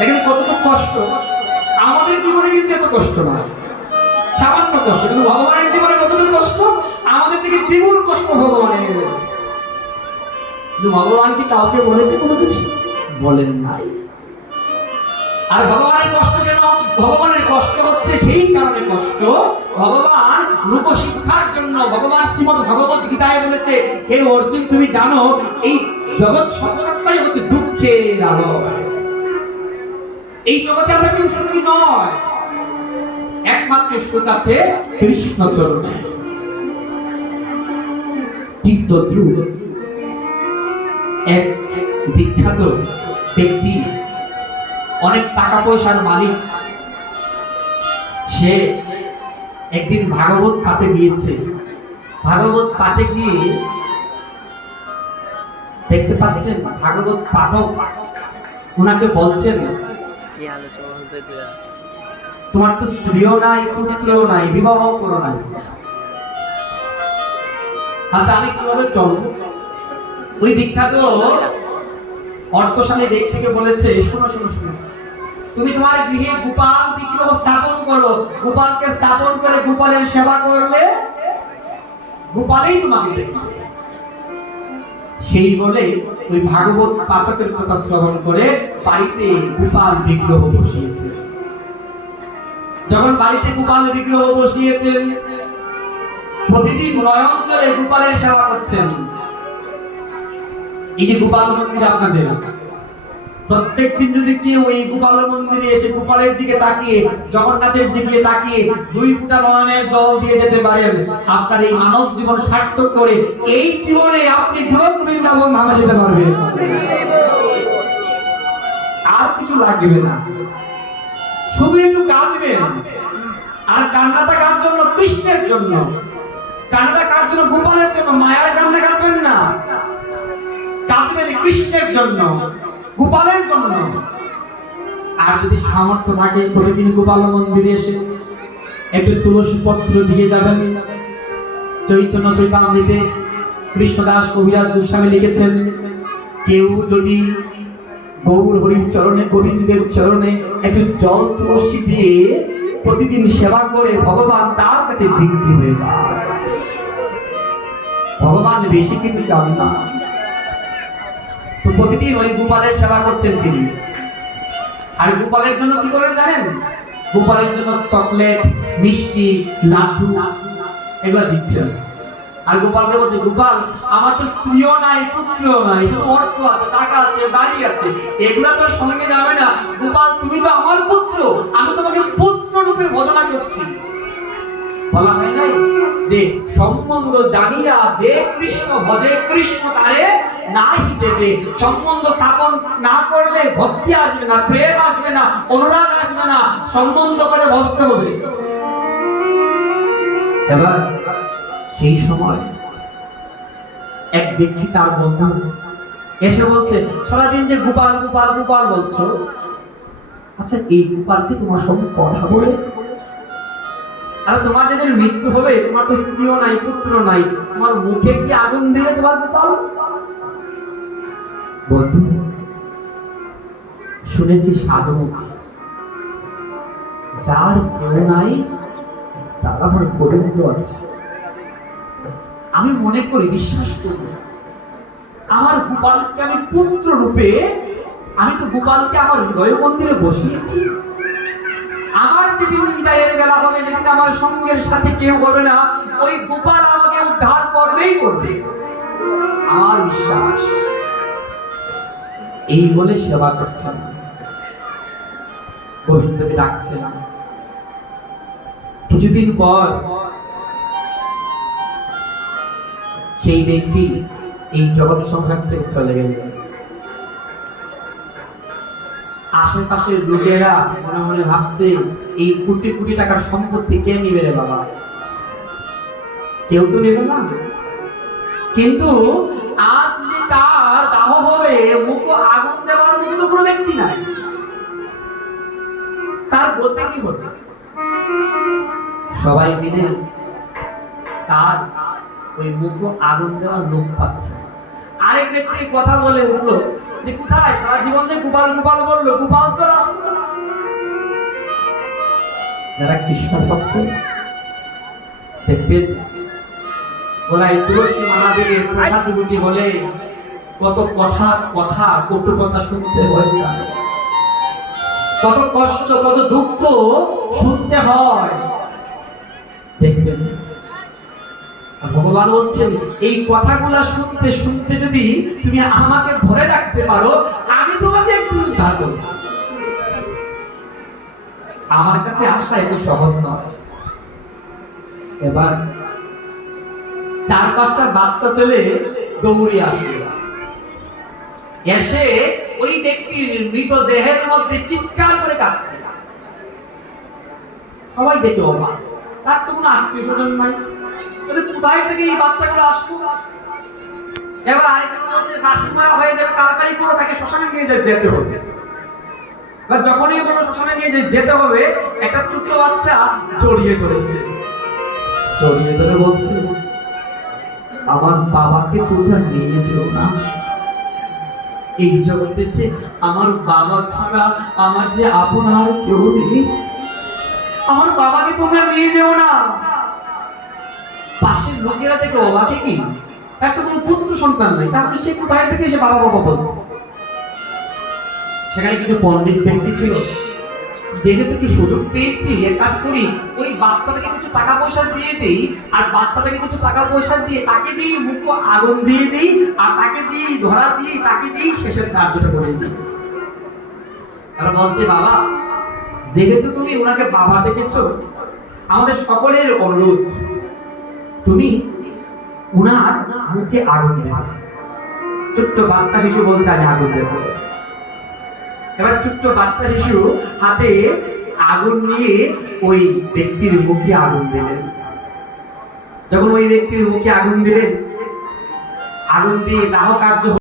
দেখেন কতটুকু কষ্ট। আমাদের জীবনে কিন্তু এত কষ্ট না, সামান্য কষ্ট, কিন্তু ভগবানের জীবনে কতটুকু কষ্ট, আমাদের থেকে দ্বিগুণ কষ্ট ভগবানের। কিন্তু ভগবান কি কাউকে বলেছে কোনো কিছু? বলেন নাই। আর ভগবানের কষ্ট কেন? ভগবানের কষ্ট হচ্ছে সেই কারণে কষ্ট, ভগবান লোকশিক্ষার জন্য। ভগবান শ্রীমদ্ ভগবত গীতায় বলেছে, হে অর্জুন তুমি জানো এই জগৎ সংসারটাই হচ্ছে দুঃখের আলয়। এই জগতে আমরা কেউ সুখী নয়, একমাত্র সুখ আছে কৃষ্ণ চরণে। ঠিক তদ্রূপ এক বিখ্যাত ব্যক্তি, অনেক টাকা পয়সার মালিক, সে একদিন ভাগবত পাঠে গিয়েছে। ভাগবত পাঠে গিয়ে দেখতে পাচ্ছেন ভাগবত পাঠক ওনাকে বলছেন, তোমার তো স্ত্রীও নাই, পুত্রও নাই, বিবাহ করো নাই, আচ্ছা আমি কিভাবে চলবো? ওই বিখ্যাত অর্থশালী ব্যক্তিকে বলেছে, শোনো শোনো শোনো, তুমি তোমার গৃহে গোপাল বিগ্রহ স্থাপন করো, গোপালকে স্থাপন করে গোপালের সেবা করলে গোপালেই তোমাকে দেখবে। সেই বলে ওই ভাগবত পাঠকের কথা শ্রবণ করে বাড়িতে গোপাল বিগ্রহ বসিয়েছে। যখন বাড়িতে গোপাল বিগ্রহ বসিয়েছেন, প্রতিদিন নয়ন জলে গোপালের সেবা করছেন। এই যে গোপাল মন্দির আপনাদের, প্রত্যেক দিন যদি কেউ এই গোপাল মন্দিরে এসে গোপালের দিকে তাকিয়ে, জগন্নাথের দিকে তাকিয়ে 2 ফোঁটা নয়নের জল দিয়ে যেতে পারেন, আপনার এই মানব জীবন সার্থক করে এই জীবনে আপনি গোলক বৃন্দাবন ধামে যেতে পারবেন। আর কিছু লাগবে না, শুধু একটু কাঁদবেন। আর কান্নাটা কার জন্য? কৃষ্ণের জন্য। কান্নাটা কার জন্য? গোপালের জন্য। মায়ার কান্না কাঁদবেন না, কাঁদবেন কৃষ্ণের জন্য, গোপালের জন্য। আর যদি সামর্থ্য থাকে, প্রতিদিন গোপাল মন্দিরে এসে একটু তুলসী পত্র দিয়ে যাবেন। চৈতন্য চৈতামৃতে কৃষ্ণদাস কবিরাজ গোস্বামী লিখেছেন, কেউ যদি গৌর হরির চরণে, গোবিন্দের চরণে একটু জল তুলসী দিয়ে প্রতিদিন সেবা করে, ভগবান তার কাছে বিক্রি হয়ে যায়। ভগবান বেশি কিছু চান না। তো প্রতিদিন ওই গোপালের সেবা করছেন তিনি। আর গোপালের জন্য কি করে জানেন? গোপালের জন্য চকলেট, মিষ্টি, লাড্ডু এগুলো দিচ্ছেন। আর গোপালকে বলছে, গোপাল আমার তো স্ত্রীও নাই, পুত্রও নাই, শুধু অর্থ আছে, টাকা আছে, বাড়ি আছে, এগুলা তোর সঙ্গে যাবে না। গোপাল তুমি তো আমার পুত্র, আমি তোমাকে পুত্র রূপে ভজনা করছি। বলা হয় নাই যে সম্বন্ধ জানিয়া যে কৃষ্ণ ভজে, কৃষ্ণ তারে নাহি দেবে। সম্বন্ধ স্থাপন না করলে ভক্তি আসবে না, প্রেম আসবে না, অনুরাগ আসবে না, সম্বন্ধ করে ভস্ত হবে। এবার সেই সময় এক ব্যক্তি, তার বন্ধু এসে বলছে, সারাদিন যে গোপাল গোপাল গোপাল বলছো, আচ্ছা এই গোপালকে তোমার সঙ্গে কথা বলে, আর তোমার যেদিন মৃত্যু হবে, তোমার তো স্ত্রীও নাই, পুত্র নাই, তোমার মুখে কি আগুন দেবে তোমার গোপাল? বন্ধু, শুনেছি সাধু যার কেউ নাই তার আবার গোবিন্দ আছে। আমি মনে করি, বিশ্বাস করি, আমার গোপালকে আমি পুত্র রূপে, আমি তো গোপালকে আমার হৃদয় মন্দিরে বসিয়েছি। আমার যেদিন বিদায়ের বেলা হবে, যেদিন আমার সঙ্গের সাথে কেউ হবে না, ওই গোপাল আমাকে উদ্ধার করবেই করবে, আমার বিশ্বাস। এই বলে সেবা করছেন, গোবিন্দকে ডাকছেন। কিছুদিন পর সেই ব্যক্তি এই জগৎ সংসার থেকে চলে গেলেন। আশেপাশের লোকেরা মনে মনে ভাবছে, এই কোটি কোটি টাকার সম্পত্তি কে নিবে রে বাবা? কেউ তো নেবে না। কিন্তু আজ যে তার দাহ হবে, মুখ আগুন দেওয়ার মতো তো কোনো ব্যক্তি নাই। তার বলতে কি হতো? সবাই মিলে তার ওই মুখ আগুন দেওয়ার লোক পাচ্ছে। আরেক ব্যক্তি কথা বলে উঠলো, যে কোথায়, সারা জীবন যে গোপাল গোপাল বললো, গোপাল তো আসলো না। যারা কৃষ্ণ ভক্ত দেখবেন বলাই তুলসী মালা দিলে প্রসাদ বুঝি বলে কত কথা কটু কথা শুনতে হয়, কত কষ্ট কত দুঃখ শুনতে হয় দেখবেন। ভগবান বলছেন এই কথাগুলা শুনতে শুনতে যদি তুমি আমাকে ধরে রাখতে পারো, আমি তোমাকে একটু উদ্ধার করব। আমার কাছে আসা এত সহজ নয়। এবার 4-5টা বাচ্চা ছেলে দৌড়ে আসলো, এসে ওই ব্যক্তির মৃতদেহের মধ্যে চিৎকার করে কাঁদছে। সবাই দেখে অবাক, তার তো কোনো আত্মীয় স্বজন নাই, কোথায় থেকে এই বাচ্চাগুলো আসলো। এবার আরেকজন বলছে বাসন মারা হয়ে যাবে, তাড়াতাড়ি করে তাকে শ্মশানে নিয়ে যেতে হবে। এবার যখনই বলো শ্মশানে নিয়ে যেতে হবে, একটা ছোট্ট বাচ্চা জড়িয়ে ধরেছে, জড়িয়ে ধরে বলছে আমার বাবাকে তোমরা নিয়ে যেও না, এই জগতে যে আমার বাবা ছাড়া আমার যে আপন আর কেউ নেই, আমার বাবাকে তোমরা নিয়ে যেও না। পাশের লোকেরা দেখে অবাকে কি, তার তো কোনো পুত্র সন্তান নাই, তারপরে সে কোথায় থেকে সে বাবা বাবা বলছে। সেখানে কিছু পণ্ডিত ব্যক্তি ছিল, যেহেতু একটু সুযোগ পেয়েছি এর কাজ করি, ওই বাচ্চাটাকে কিছু টাকা পয়সা দিয়ে দেই, আর বাচ্চাটাকে কিছু টাকা পয়সা দিয়ে তাকে দিই মুখ আগুন দিয়ে দিই, আর তাকে দিই ধরা দিই, তাকে দিই শেষের কার্যটা করে দিই। তারা বলছে বাবা, যেহেতু তুমি ওনাকে বাবা ডেকেছো, আমাদের সকলের অনুরোধ তুমি উনার মুখে আগুন দেবে। ছোট্ট বাচ্চা শিশু বলছে আমি আগুন দেব। এবার ছোট্ট বাচ্চা শিশু হাতে আগুন নিয়ে ওই ব্যক্তির মুখে আগুন দিলেন। যখন ওই ব্যক্তির মুখে আগুন দিলেন, আগুন দিয়ে দাহ কার্য